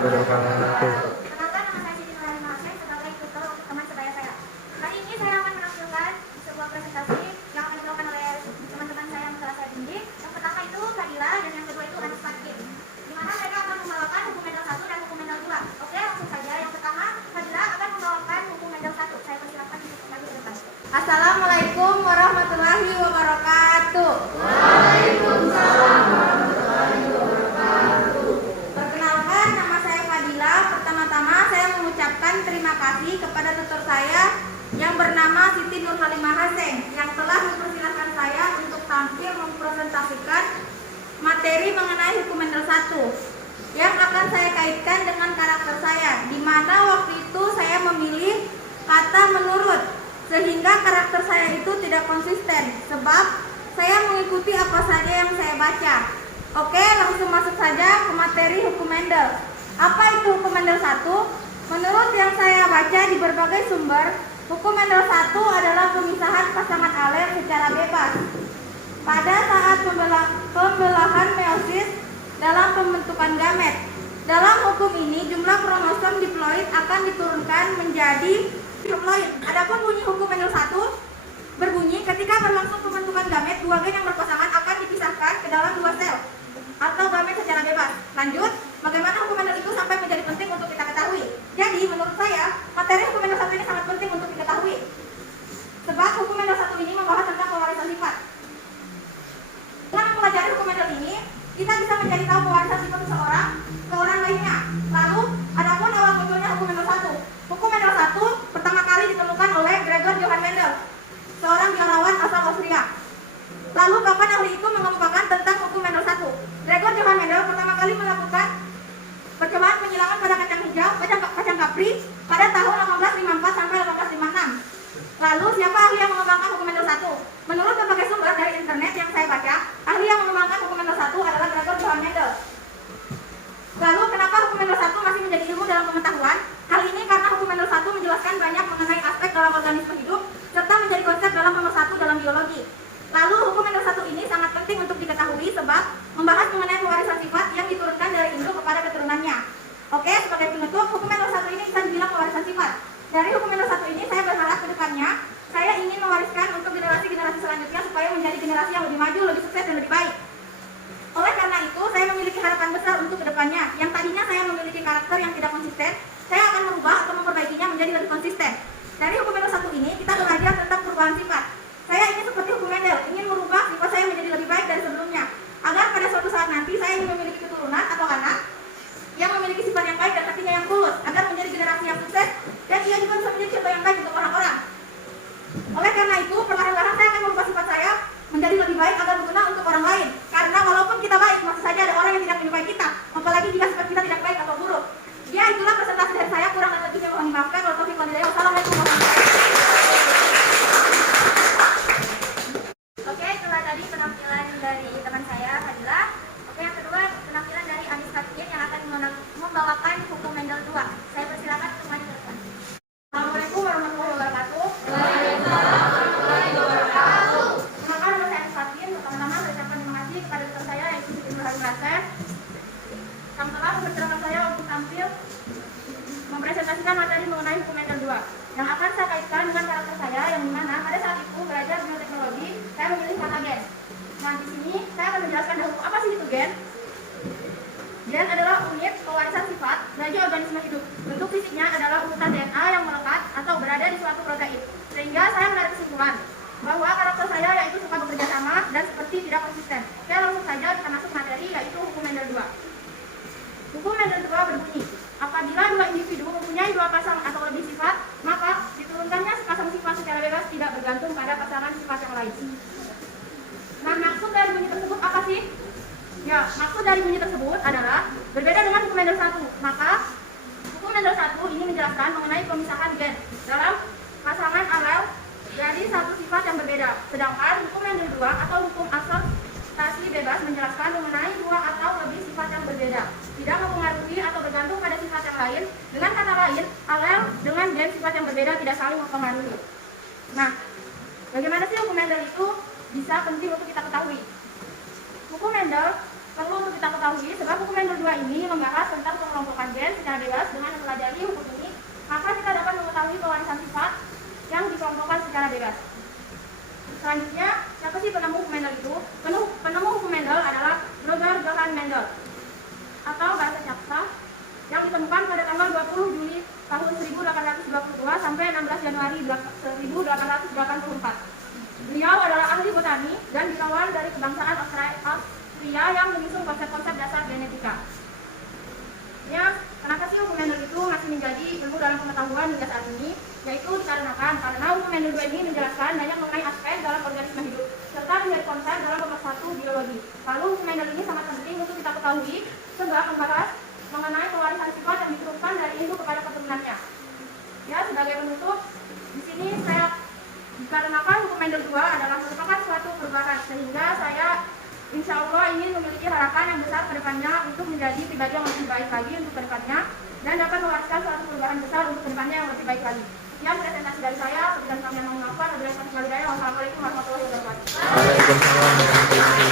wabarakatuh. Kenalkan, nama saya Siti Nurhaliza Hussein sebagai tutor untuk teman sebaya saya. Kali ini saya akan menampilkan sebuah presentasi yang akan dilakukan oleh teman-teman saya yang telah saya bimbing. Yang pertama itu Fadila dan yang kedua itu Anis Fatkin. Di mana mereka akan membawakan hukum Mendel 1 dan hukum Mendel 2. Oke, langsung saja. Yang pertama, Fadila akan membawakan hukum Mendel 1. Saya persilakan untuk maju ke depan. Assalamualaikum warahmatullahi wabarakatuh. Waalaikumsalam warahmatullahi wabarakatuh. Perkenalkan, nama saya Fadila. Pertama-tama saya mengucapkan terima kasih kepada tutor saya yang bernama Siti Nurhaliza Hussein yang telah mempersilahkan saya untuk tampil mempresentasikan materi mengenai hukum Mendel 1 yang akan saya kaitkan dengan karakter saya, di mana waktu itu saya memilih kata menurut, sehingga karakter saya itu tidak konsisten sebab saya mengikuti apa saja yang saya baca. Oke, langsung masuk saja ke materi hukum Mendel. Apa itu hukum Mendel 1? Menurut yang saya baca di berbagai sumber, hukum Mendel 1 adalah pemisahan pasangan alel secara bebas pada saat pembelahan meiosis dalam pembentukan gamet. Dalam hukum ini, jumlah kromosom diploid akan diturunkan menjadi diploid. Adapun bunyi hukum Mendel 1 berbunyi ketika berlangsung pembentukan gamet, dua gen yang berpasangan akan dipisahkan ke dalam dua sel atau gamet secara bebas. Lanjut, bagaimana hukum Mendel itu sampai menjadi penting untuk kita ketahui? Jadi, menurut saya, materi hukum Mendel 1 ini sangat penting untuk diketahui. Sebab hukum Mendel 1 ini membahas tentang pewarisan sifat. Dengan mempelajari hukum Mendel ini, kita bisa mencari tahu pewarisan sifat seseorang ke orang lainnya. Lalu, adapun awal munculnya hukum Mendel 1. Hukum Mendel 1 pertama kali ditemukan oleh Gregor Johann Mendel, seorang biarawan asal Austria. Lalu, kapan ahli itu mengemukakan tentang hukum Mendel 1? Gregor Johann Mendel pertama kali melakukan percobaan penyilangan pada kacang hijau, kacang kapri pada tahun 1854 sampai 1856. Lalu, siapa ahli yang mengembangkan hukum Mendel 1? Menurut berbagai sumber dari internet yang saya baca, ahli yang mengembangkan hukum Mendel 1 adalah Gregor Johann Mendel. Lalu, kenapa hukum Mendel 1 masih menjadi ilmu dalam pengetahuan? Hal ini karena hukum Mendel 1 menjelaskan banyak mengenai aspek dalam organisme hidup serta menjadi konsep dalam nomor 1 dalam biologi. Lalu, hukum Mendel 1 ini sangat penting untuk diketahui sebab membahas mengenai pewarisan sifat yang diturunkan dari induk kepada keturunannya. Oke, sebagai penutup, hukum Mendel 1 ini bisa dibilang pewarisan sifat. Dari hukum Mendel 1 ini, saya berharap ke depannya saya ingin mewariskan untuk generasi-generasi selanjutnya supaya menjadi generasi yang lebih maju, lebih sukses, dan lebih baik. Oleh karena itu, saya memiliki harapan besar untuk kedepannya. Yang tadinya saya memiliki karakter yang tidak konsisten, saya akan merubah atau memperbaikinya menjadi lebih konsisten. Dari hukum Mendel 1 ini, kita belajar tentang perubahan sifat. Saya ingin seperti hukum Mendel, ingin merubah sifat saya menjadi lebih baik dari sebelumnya, agar pada suatu saat nanti saya ingin memiliki keturunan atau anak yang memiliki sifat yang baik dan hatinya yang tulus, agar menjadi generasi yang sukses, dan ia juga bisa menjadi contoh yang baik untuk orang-orang. Oleh karena itu, perlahan-lahan saya akan merubah sifat saya menjadi lebih baik agar berguna untuk orang lain. Karena walaupun kita baik, masih saja ada orang yang tidak menyukai kita, apalagi jika sifat kita tidak baik atau buruk. Ya, itulah presentasi dari saya, kurang dan lebihnya mohon dimaafkan. Wassalamualaikum warahmatullahi wabarakatuh. Oke, itulah tadi penampilan dari teman saya, Fadila. Oke, yang kedua, penampilan dari Anis Fatkin yang akan membawakan hukum Mendel 2. Saya persilakan untuk maju ke depan. Assalamualaikum warahmatullahi wabarakatuh. Waalaikumsalam warahmatullahi wabarakatuh. Perkenalkan, nama saya Anis Fatkin. Pertama-tama saya ucapkan terima kasih kepada tutor saya yaitu Siti Nurhaliza Hussein yang telah mempersilahkan saya untuk tampil mempresentasikan materi mengenai hukum Mendel 2 yang akan saya kaitkan dengan karakter saya yang dimana pada saat itu belajar bioteknologi saya memilih kata gen. Nah, di sini saya akan menjelaskan dahulu apa sih itu gen. Gen adalah unit pewarisan sifat bagi organisme hidup. Bentuk fisiknya adalah urutan DNA yang melekat atau berada di suatu protein. Sehingga saya menarik kesimpulan bahwa karakter saya yaitu suka bekerja sama dan seperti tidak konsisten. Oke, langsung saja kita masuk materi yaitu hukum Mendel 2. Hukum Mendel 2 berbunyi, apabila dua individu mempunyai dua pasang atau lebih sifat, maka diturunkannya sepasang sifat secara bebas tidak bergantung pada pasangan sifat yang lain. Nah, maksud dari bunyi tersebut apa sih? Ya, maksud dari bunyi tersebut adalah berbeda dengan hukum Mendel 1. Maka, hukum Mendel 1 ini menjelaskan mengenai pemisahan gen dalam pasangan alel dari satu sifat yang berbeda. Sedangkan hukum Mendel 2 atau hukum asosiasi bebas menjelaskan mengenai dua atau lebih sifat yang berbeda, tidak mempengaruhi atau bergantung pada sifat yang lain. Dengan kata lain, alel dengan gen sifat yang berbeda tidak saling mempengaruhi. Nah, bagaimana sih hukum Mendel itu bisa penting untuk kita ketahui? Hukum Mendel perlu untuk kita ketahui sebab hukum Mendel 2 ini membahas tentang pengelompokan gen intelijen secara bebas dengan mempelajari hukum ini, maka kita dapat mengetahui pewarisan sifat yang dikelompokkan secara bebas. Selanjutnya, siapa sih penemu hukum Mendel itu? Penemu hukum Mendel adalah Roger Johann Mendel atau bahasa Caksa yang ditemukan pada tanggal 20 Juli tahun 1822 sampai 16 Januari 1884. Beliau adalah ahli botani dan bilawan dari kebangsaan Austria yang mengusung konsep-konsep dasar genetika. Ya, kenapa sih hukum Mendel itu masih menjadi ilmu dalam pengetahuan hingga saat ini? Yaitu dikarenakan karena hukum Mendel ini menjelaskan banyak mengenai aspek dalam organisme hidup serta menjadi konsen dalam pemersatu biologi. Lalu hukum Mendel ini sangat penting untuk kita ketahui sebab membahas mengenai pewarisan sifat yang diturunkan dari induk kepada keturunannya. Ya, sebagai penutup, di sini saya dikarenakan hukum Mendel 2 adalah merupakan suatu perubahan sehingga saya insya Allah ingin memiliki harapan yang besar ke depannya untuk menjadi pribadi yang lebih baik lagi untuk ke depannya dan dapat mewariskan suatu perubahan besar untuk ke depannya yang lebih baik lagi. Sekian presentasi dari saya. Sekian kami yang mengucapkan. Wassalamualaikum warahmatullahi wabarakatuh. Waalaikumsalam warahmatullahi wabarakatuh.